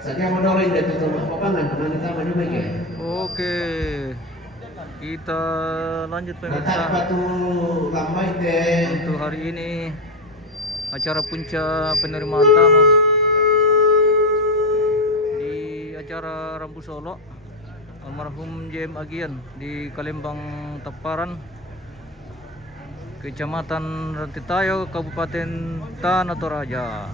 Saatnya monorin dan tutup papangan teman utama juga ya. Oke, kita lanjut pemirsa. Natar batu lambai deh. Untuk hari ini acara puncak penerimaan tamu di acara Rambu Solo almarhum JM Agian di Kalembang Taparan, Kecamatan Rantitayo, Kabupaten Tanah Toraja.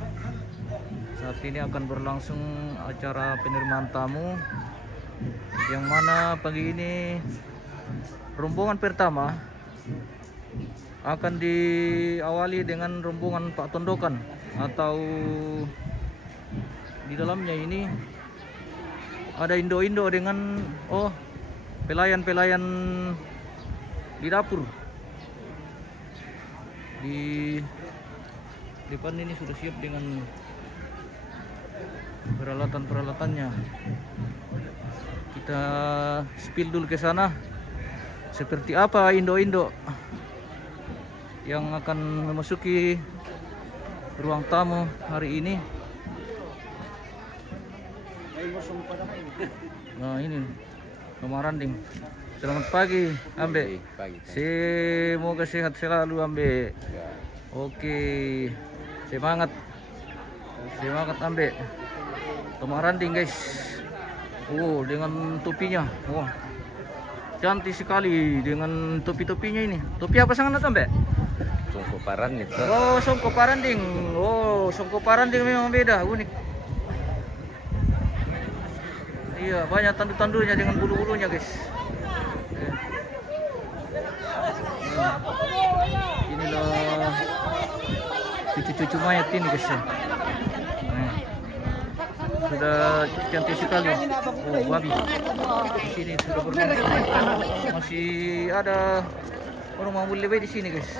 Saat ini akan berlangsung acara penerimaan tamu, yang mana pagi ini rombongan pertama akan diawali dengan rombongan Pak Tondokan, atau di dalamnya ini ada indo-indo dengan pelayan-pelayan di dapur. Di depan ini sudah siap dengan peralatan-peralatannya. Kita spill dulu ke sana seperti apa indo-indo yang akan memasuki ruang tamu hari ini. Nah, ini Kamaranding. Selamat pagi, Ambe. Semoga sehat selalu, Ambe. Oke, semangat, semangat, Ambe. Kamaranding, guys. Dengan topinya. Cantik sekali dengan topi-topinya ini. Topi apa sangat, Ambe? Songko Paran itu. Songko Paranding. Songko Paranding memang beda, unik. Iya, banyak tandu-tandunya dengan bulu-bulunya, guys. Inilah cucu-cucu mayat ini, guys. Sudah cantik sekali. Babi. Di sini sudah berlangsung. Masih ada orang mau lebih di sini, guys.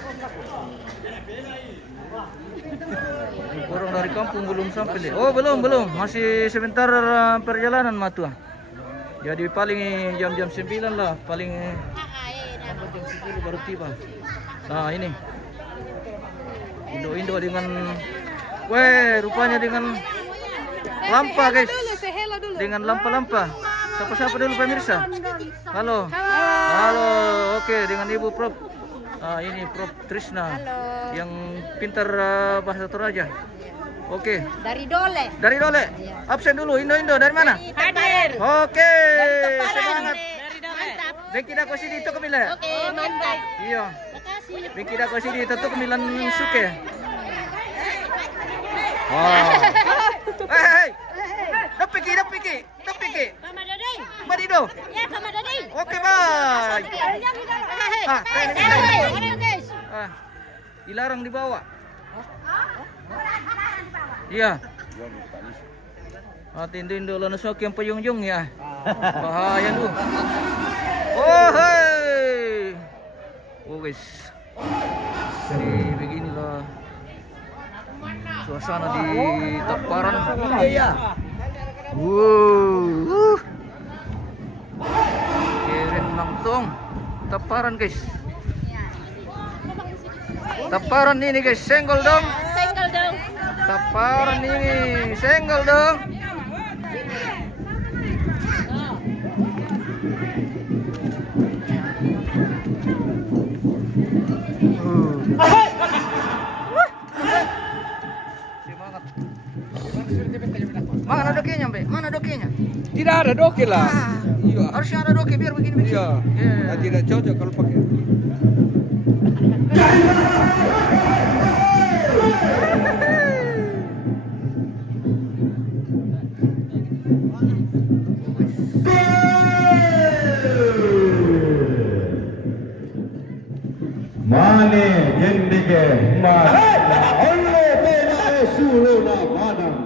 Orang dari kampung belum sampai deh. Belum. Masih sebentar perjalanan Matua. Jadi paling jam-jam 9 lah, paling jam 10 baru tiba. Nah, ini Indo-Indo dengan rupanya dengan lampa, guys. Dengan lampa-lampa. Siapa-siapa dulu pemirsa? Halo. Oke, dengan Ibu Prof. Ini Prof Trisna. Halo. Yang pintar bahasa Toraja. Oke. Dari Dole. Dari Dole. Absen dulu. Indo dari mana? Hadir. Oke. Dari Semangat. Dari Dole. Mantap. Bengki dako sini itu kemila. Oke, mantap. Iya. Makasih. Bengki dako sini itu kemilan suke. Hei. Dapiki. Mama Dading. Marido. Ya, Mama Dading. Oke, bye. Guys. Dilarang dibawa. Iya. Indo lo nusok yang payung-yung ya. Bahaya lu. Hei. Guys. Jadi beginilah suasana di Taparan. Iya. Keren nangtong Taparan, guys. Taparan ini, guys, senggol dong. Taparan ini senggol dong. Semangat. Mana dokinya, Mbak? Mana dokinya? Tidak ada doke lah. Iya. Harusnya ada doki biar begini-begini. Iya. Nah, tidak cocok kalau pakai. Mane gendige mas Allah tena suluna madang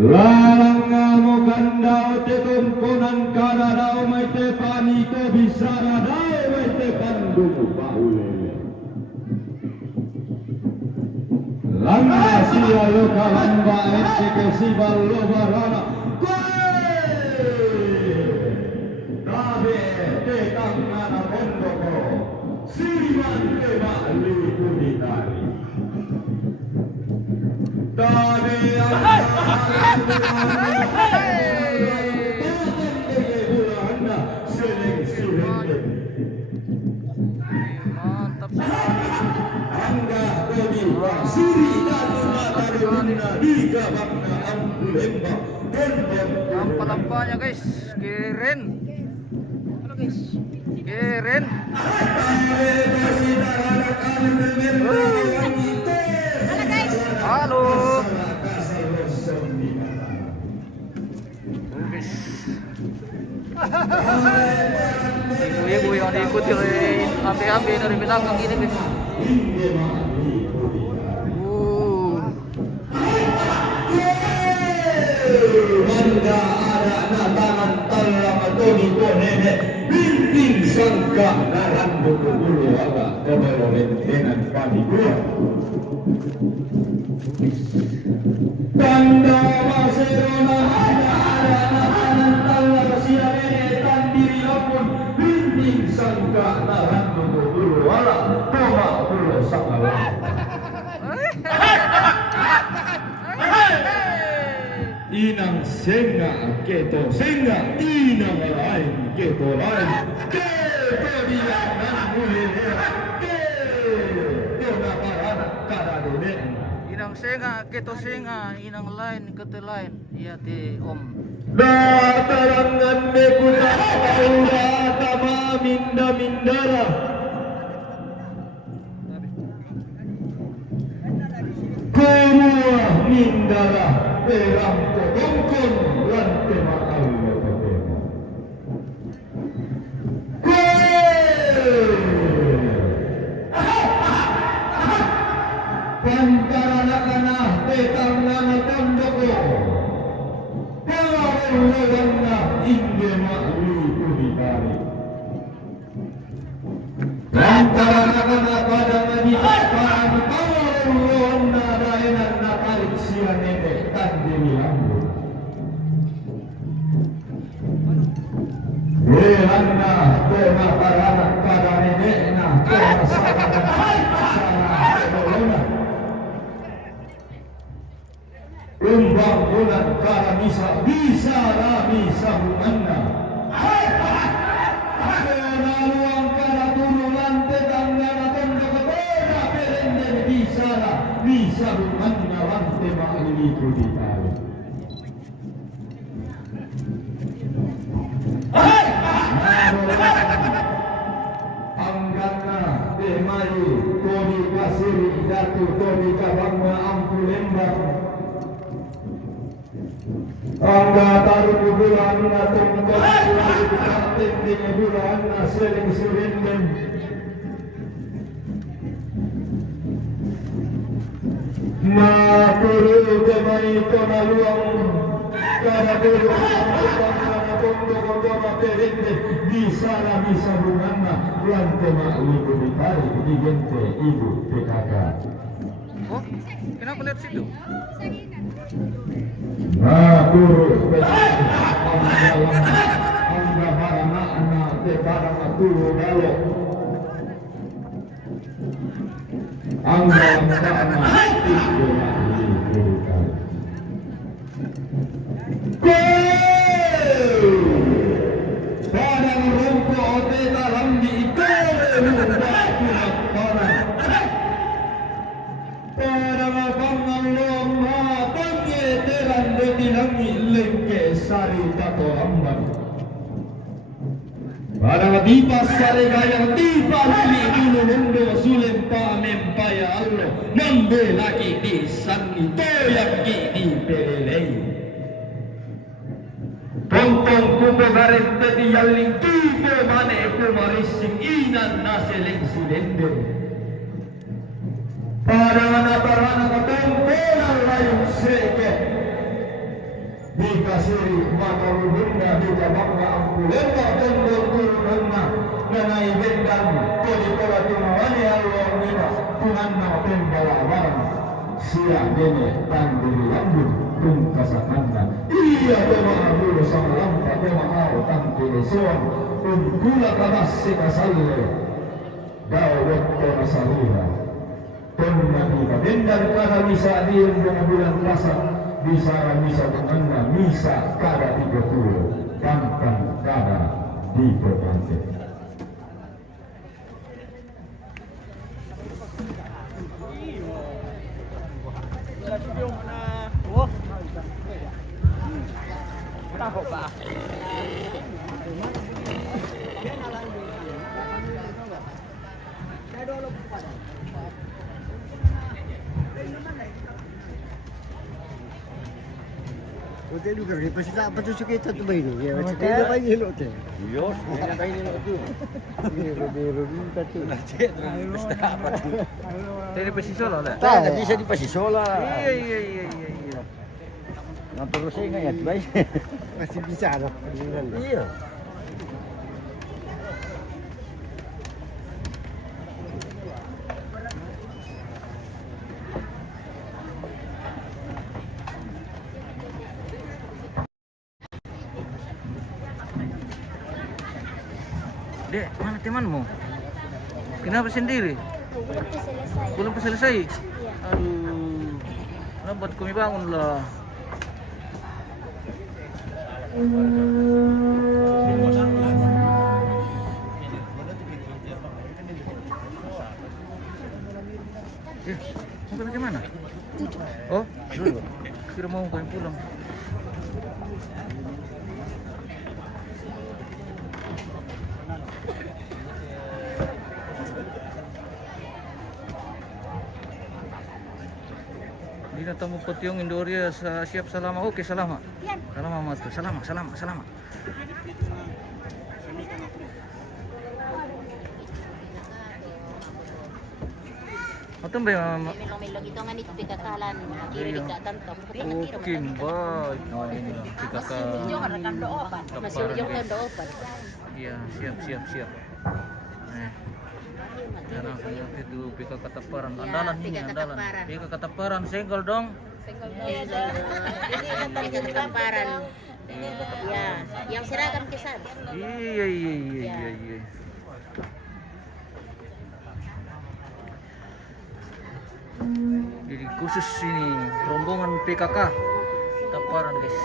Lalangamu gandau te kumpunan kadadau maite paniko bisara dau maite pandumu paulele Langa sia loka lamba ente ke sibal lobarana Tabe te tangana bondoko Siman te bali kunita Mantap sekali. Angga Tony Siri dan Mata Bunda di Kabangna Ampulemba Lampa-lampanya guys, keren. Halo guys, keren. Halo. Guys. Ibu-ibu yang diikuti oleh api-api dari belakang ini guys. Banda ada tangan talang Tony Konene bimbing sangka naran bulu aga kebelolen dengan panigua Banda Barcelona ada tangan talang siarene tandiri apun bimbing sangka naran bulu aga toma bulu sakala Inang senga keto senga inang lain keto lain keto dia nan mulai keto na parana kada dene Inang senga, keto senga, inang lain, keto lain. Iya ti om. datarangan bekuta aura tama minda mindara kumua mindara perang kodongkon lante ma'allo katema pantarana petang nama tondoko pengaruhan na inde ma'li kubitari pantarana pada ngadiat parang pengaruhan na daenan na kaliksian nete tandiri ambo Relanda tema parana pada nenekna tema sahabat sana kedolona Umbang bulan kara bisa rabi sabunganna Penaluang kara turulan tetanggana tondo kebera perenden bisa bunganna lante ma'ili kuditari Anggana Demayu Tony Kasiri Datu Tony Kabangma Ampulembang Angga taruh bulan na tungkol kating ding bulan na seling surinden maturu gemay konaluang kada dulu na tungkol kondoma perinde bisa bungan na lante ma'li kubitari di gente ibu PKK Oh, kenapa lihat situ? Naturu angga harana ana te para matulu galo angga ana tigo ma'li kubitari Padang rongko te dalam di ikore lumba kunak parang Padang pangang loma tangye teran de dinangi lengke sari tato amban Padang tipas sari gayang tipas li dulu mundo sulen pa mempaya allo Nambe lagi di sanni toyak ki di pelelei Tontong kubo garente di yaling kipo mane kumarising inan naseleng silende Parana katongkonan layong seke di kasiri makarubunda di kabangga ampulemba tondong turunna nanay bendan kodi pola tumawani alwang nina tunanna pembalawan siya dene tandiri lambun kung kasakanna iya toma abulo sa lampa toma ao tangkiri suwang kung kula kabas si kasalle daw wekto nasaliha Tonna kita bendar kada bisa diin mga bulan lasa bisa misa mengenna misa kada 30 pantang kada di Pepante. Hotel juga ni pasti tak patut suka itu tu bayi ni. Ya macam dia bayi ni hotel. Yo, ini bayi ni tu. Ini lebih tu. Tadi pesisol lah. Tak bisa di pasisola. Iya. Nak terus ingat ya bayi. Masih bisa lah. Iya. Dek, mana temanmu? Kenapa sendiri? Belum selesai. Belum selesai? Iya. Aduh, lambat kami bangun lah. Mau pergi mana? Oh, dulu. Kira mau kami pulang. Dina tamu Potiong Indoria siap salama. Oke, salama. Yan. Salama matu. Salama. Atong ba Melo-melo gitu nga nito pikakalan. Kiri Iya. ka tanto. oke mbak. Oh, ini lah. Kita Masih kan rekam doopan. Masih ujung kan doopan. Iya, siap. Sekarang saya itu pika kataparan. Andalan ini, Pika andalan. Kataparan. Pika kataparan, senggol dong. Ini kata kataparan. Ya, yang seragam kesan. Iya. Jadi khusus ini rombongan PKK Kataparan guys.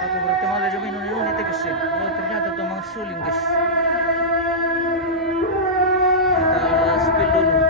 Aku berarti malah dia minum ini guys ya. Oh, ternyata itu memang suling guys. Kita spill dulu.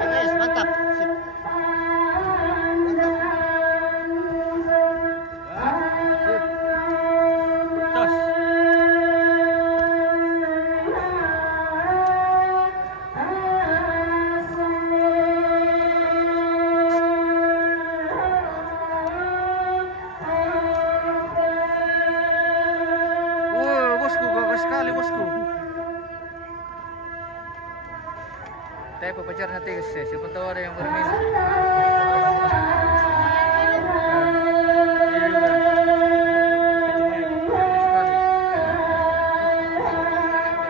Guys, mantap. Sip. Tos. Wah, bosku, bagus sekali bosku. Tapi pepacarnya tes, siapa tahu ada yang berminat. Ini juga. Itu bagus sekali.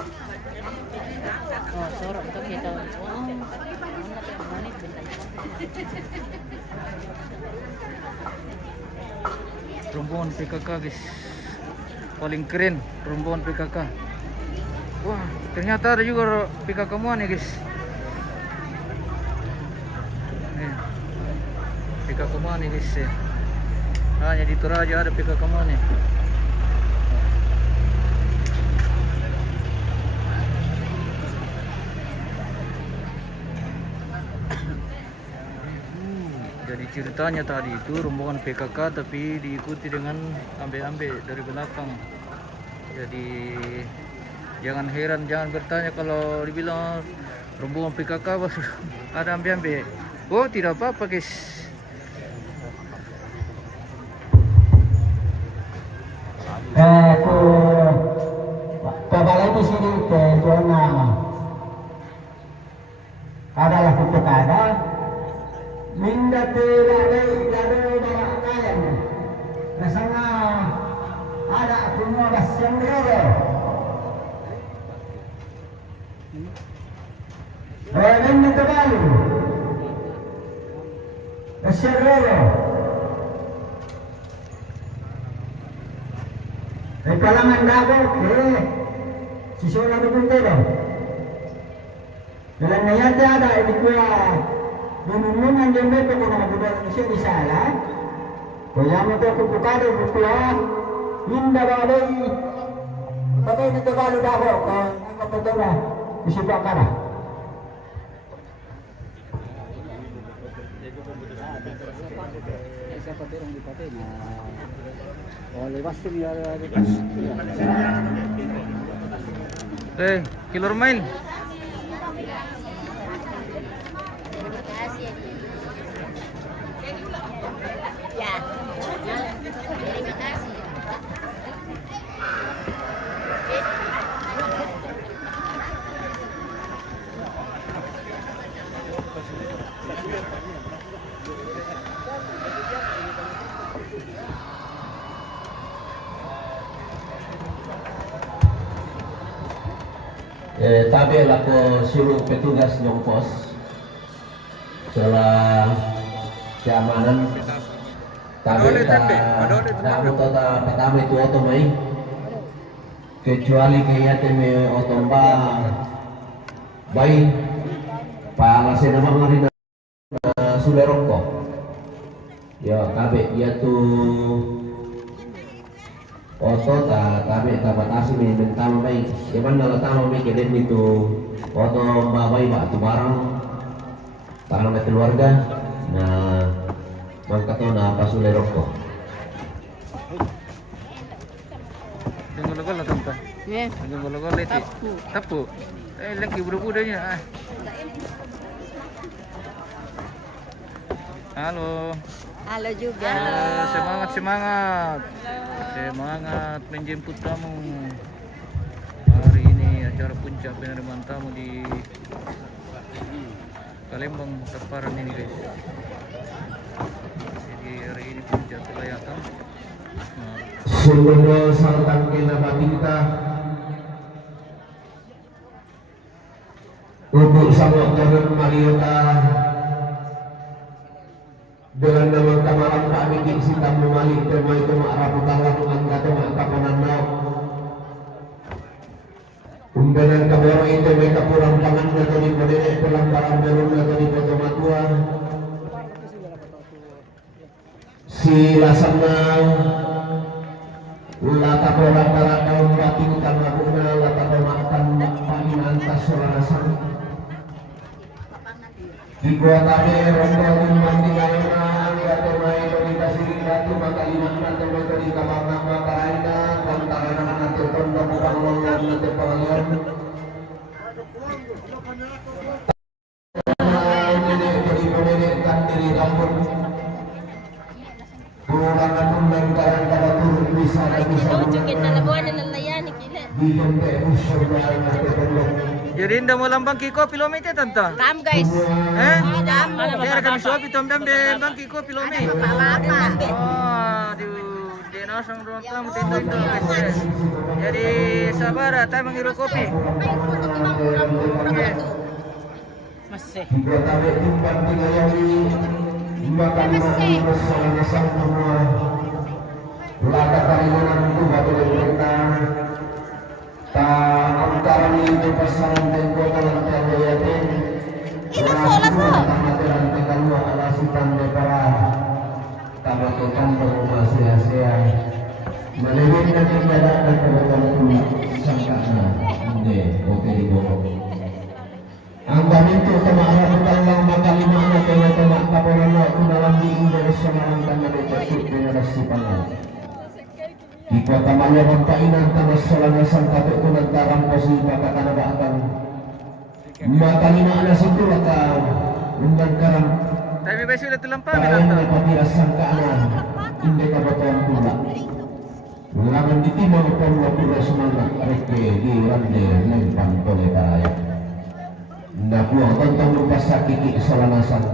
Oh, sorok to kita. Rombongan PKK guys, paling keren rombongan PKK. Wah, ternyata ada juga PKK semua nih guys. Nih, PKK semua nih guys ya. Hanya di Toraja ada PKK semua nih. Jadi ceritanya tadi itu rombongan PKK tapi diikuti dengan ambe-ambe dari belakang. Jadi jangan heran, jangan bertanya kalau dibilang rombongan PKK ada ambe-ambe. Oh, tidak apa-apa guys. Kebalik di sini ke zona adalah ada minda tidak ada kaya rasanya ada semua yang dulu minda terbalu Rasyarolo kalangan dago siswa dulu dong. Dalam ayat ada itu kuah menunjukkan jembat pengguna budaya Indonesia di sana. Kaya mo to kupukado kuah minda balay. Bagay dito balo dago ko ang kapatula isipa kana. Siapa terong dipakai na lepas tu biar Kilor Mile. Ya. Terima kasih. Tabi ako suruh petugas ng pos setelah keamanan tabi tamu tota pertama itu otomai kecuali kaya teme otomba bayi pangasih nama marina sulerongko ya tabi dia tuh oto tabi batasi mental baik cuman kalau tamu mikirin itu oto babai batu barang barang keluarga nah mangkato na pasule rokok Gol-gol tante. Gol-gol itu. Tapu. Lagi buru-burunya. Halo. Halo juga. Semangat. Semangat menjemput tamu. Hari ini acara puncak penerimaan tamu di Palembang Taparan ini guys. Jadi hari ini puncak kelayatan. Sungguh saltan kinabati kita untuk sama turun Mariota dengan nama kamaran Pak Bikin Sintam Memalik tema itu ma'rafu talang angka tema kapanan nau umbenan kaboro itu mereka kurang tangan atau di bodene pelambaran berun atau di foto matua si lasana lata bola tarakau batin tanahuna lata makan paling antas solasan di gua tadi rombongan mandi kayana angga temai dari kasih datu maka lima temai dari kamar nama karaina kontarana nanti pondok panglongan nanti panglongan nenek dari menenekkan diri kampung pulangan pun kadang-kadang turun bisa Jadi indah mo lang bangki ko pilome tante. Tam guys. Biar kami suapi tom dam de bangki ko pilome. Apa-apa. Oh, di binasang ruang tamu Indo-Indo guys. Jadi sabar, tayo menghirup kopi. Oke. Masih. Tiga tarik timbang tiga yari makan mati bersama sang semua belakang kalian itu batu mereka tak angkaran itu pasangan tengkota lantai yatin amateran tekan wa alasitan depara tabatekan berumah sia-sia melewit dan tidak dan kebetulan sangkana inde oke di bawah angga itu kemarin bukan lang makalima na temat kapono kunalan di Indonesia Semarang kan mendeteksi generasi pangan. Di kota Malayang kainan tanah solanya sang kape kunang tarang posi pakakana bahkan makalima na situ laka undang karang Tayo may sila tilampang kain na nila. patira sangkaan inde kabatuan pula. Ulangan di timur pun pura semangat reke di rande lempang tole paraya. Nakuang tentang lupa sakit kesalanasan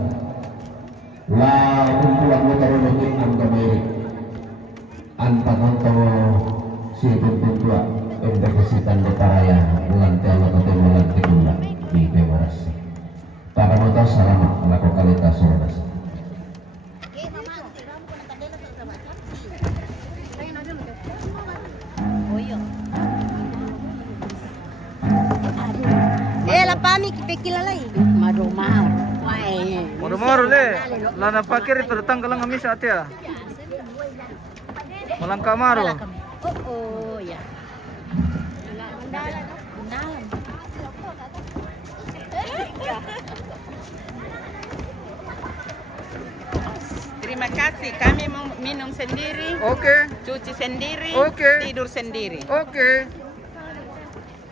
la kumpulan motor lagi ang gamay antang antang si tuntua enda kesitan de paraya lantai Allah atau temulan kedua di Bewaras para motor salamat laku kalita soras La pami kipekilalay. Marumar. Why? Moro-moro le. Lana pakir itu datang ka lang kami sa ate ah. Walang kamaro. Oh, ya. Undalan. Terima kasih, kami mau minum sendiri, Oke. cuci sendiri, Oke. tidur sendiri. Oke.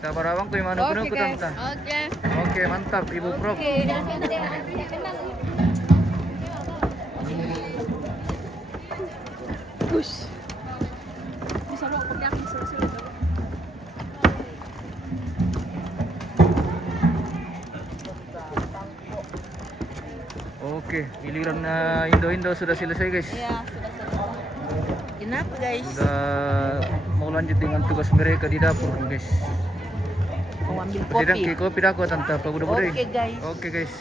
Sabar abang ko yung ano ko tanta. Oke. Oke, mantap Ibu Prof. Oke, giliran na Indo-Indo sudah selesai guys. Kenapa guys? Sudah mau lanjut dengan tugas mereka di dapur guys. Mau ambil Sedang kopi. kopi dah aku tante, apa udah Oke, guys. Oke guys.